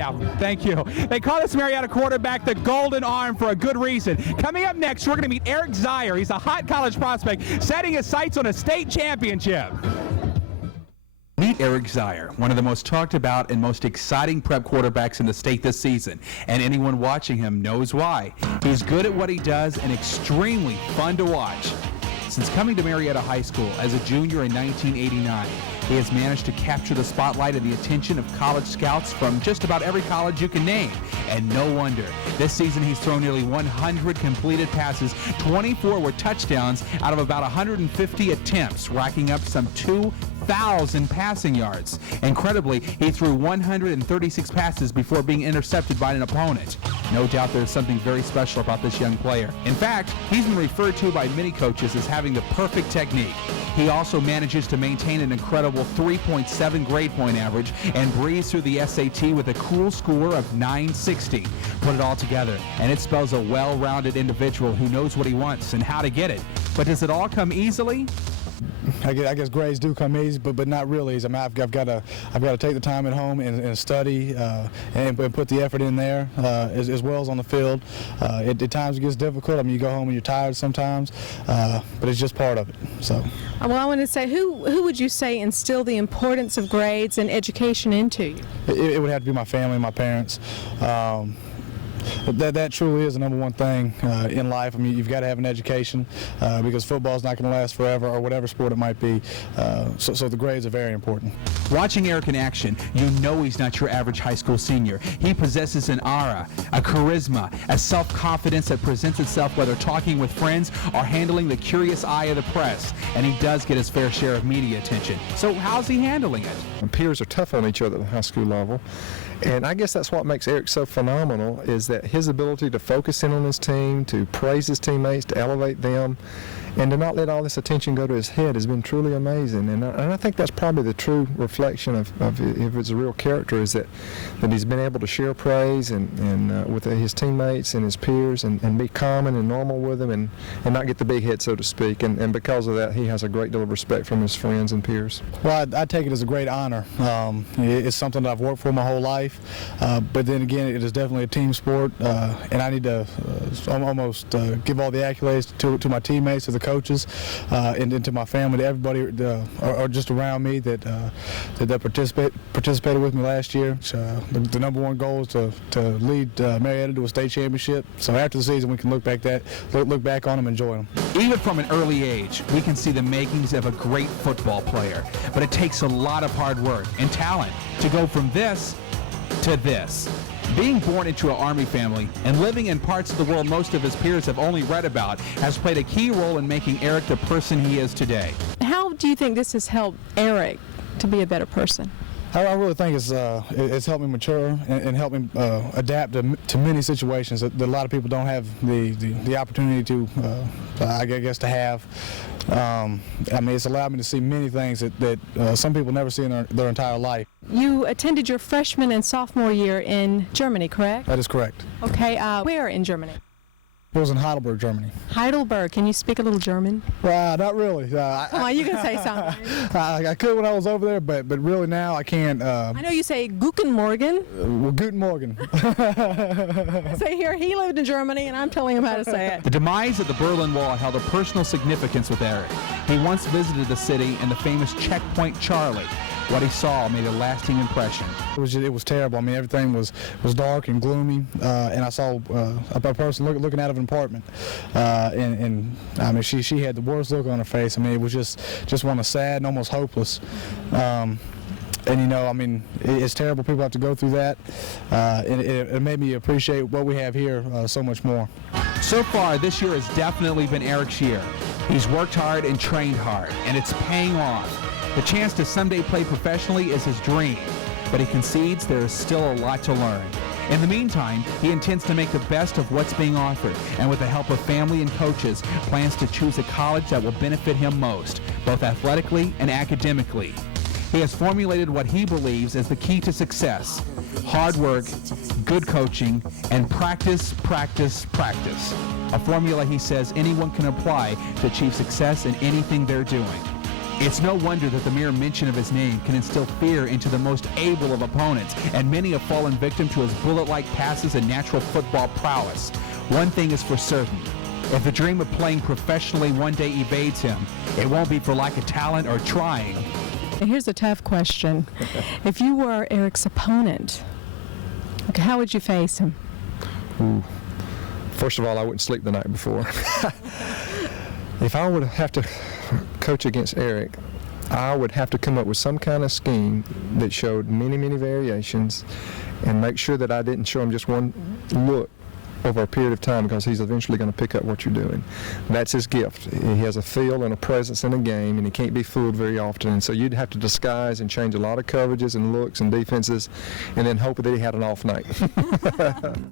Yeah, thank you. They call this Marettta quarterback the golden arm for a good reason. Coming up next, we're going to meet Eric Zeier. He's a hot college prospect setting his sights on a state championship. Meet Eric Zeier, one of the most talked about and most exciting prep quarterbacks in the state this season, and anyone watching him knows why. He's good at what he does and extremely fun to watch. Since coming to Marettta High School as a junior in 1989, he has managed to capture the spotlight and the attention of college scouts from just about every college you can name. And no wonder. This season he's thrown nearly 100 completed passes, 24 were touchdowns out of about 150 attempts, racking up some 2,000 passing yards. Incredibly, he threw 136 passes before being intercepted by an opponent. No doubt there's something very special about this young player. In fact, he's been referred to by many coaches as having the perfect technique. He also manages to maintain an incredible 3.7 grade point average and breeze through the SAT with a cool score of 960. Put it all together, and it spells a well-rounded individual who knows what he wants and how to get it. But does it all come easily? I guess grades do come easy, but not really. I mean, I've got to take the time at home and study and put the effort in there as well as on the field. At times it gets difficult. I mean, you go home and you're tired sometimes, but it's just part of it. So. Well, I want to say, who would you say instilled the importance of grades and education into you? It would have to be my family, my parents. That truly is the number one thing in life. I mean, you've got to have an education because football's not going to last forever, or whatever sport it might be. So the grades are very important. Watching Eric in action, you know he's not your average high school senior. He possesses an aura, a charisma, a self-confidence that presents itself whether talking with friends or handling the curious eye of the press. And he does get his fair share of media attention. So how's he handling it? Peers are tough on each other at the high school level. And I guess that's what makes Eric so phenomenal, is that his ability to focus in on his team, to praise his teammates, to elevate them, and to not let all this attention go to his head has been truly amazing. And I think that's probably the true reflection of if it's a real character, is that he's been able to share praise and with his teammates and his peers and be common and normal with them and not get the big head, so to speak. And because of that, he has a great deal of respect from his friends and peers. Well, I take it as a great honor. It's something that I've worked for my whole life, but then again, it is definitely a team sport, and I need to almost give all the accolades to my teammates, to the coaches, and to my family, to everybody or just around me that participated with me last year. The number one goal is to lead Marettta to a state championship. So after the season, we can look back on them and enjoy them. Even from an early age, we can see the makings of a great football player. But it takes a lot of hard work and talent to go from this to this. Being born into an Army family and living in parts of the world most of his peers have only read about has played a key role in making Eric the person he is today. How do you think this has helped Eric to be a better person? I really think it's helped me mature and helped me adapt to many situations that a lot of people don't have the opportunity to, I guess, to have. I mean, it's allowed me to see many things that some people never see in their entire life. You attended your freshman and sophomore year in Germany, correct? That is correct. Okay, where in Germany? It was in Heidelberg, Germany. Heidelberg. Can you speak a little German? Not really. Come on, you can say something. I could when I was over there, but really now I can't. I know you say Guten Morgen. Well, Guten Morgen. Say here, he lived in Germany, and I'm telling him how to say it. The demise of the Berlin Wall held a personal significance with Eric. He once visited the city in the famous Checkpoint Charlie. What he saw made a lasting impression. It was terrible. I mean, everything was dark and gloomy, and I saw a person looking out of an apartment, and I mean, she had the worst look on her face. I mean, it was just one of sad and almost hopeless. And you know, I mean, it's terrible. People have to go through that, and it made me appreciate what we have here so much more. So far, this year has definitely been Eric's year. He's worked hard and trained hard, and it's paying off. The chance to someday play professionally is his dream, but he concedes there is still a lot to learn. In the meantime, he intends to make the best of what's being offered, and with the help of family and coaches, plans to choose a college that will benefit him most, both athletically and academically. He has formulated what he believes is the key to success: hard work, good coaching, and practice, practice, practice. A formula he says anyone can apply to achieve success in anything they're doing. It's no wonder that the mere mention of his name can instill fear into the most able of opponents, and many have fallen victim to his bullet-like passes and natural football prowess. One thing is for certain. If the dream of playing professionally one day evades him, it won't be for lack of talent or trying. And here's a tough question. If you were Eric's opponent, okay, how would you face him? Ooh. First of all, I wouldn't sleep the night before. If I would have to coach against Eric, I would have to come up with some kind of scheme that showed many, many variations and make sure that I didn't show him just one look over a period of time, because he's eventually going to pick up what you're doing. That's his gift. He has a feel and a presence in a game, and he can't be fooled very often. And so you'd have to disguise and change a lot of coverages and looks and defenses and then hope that he had an off night.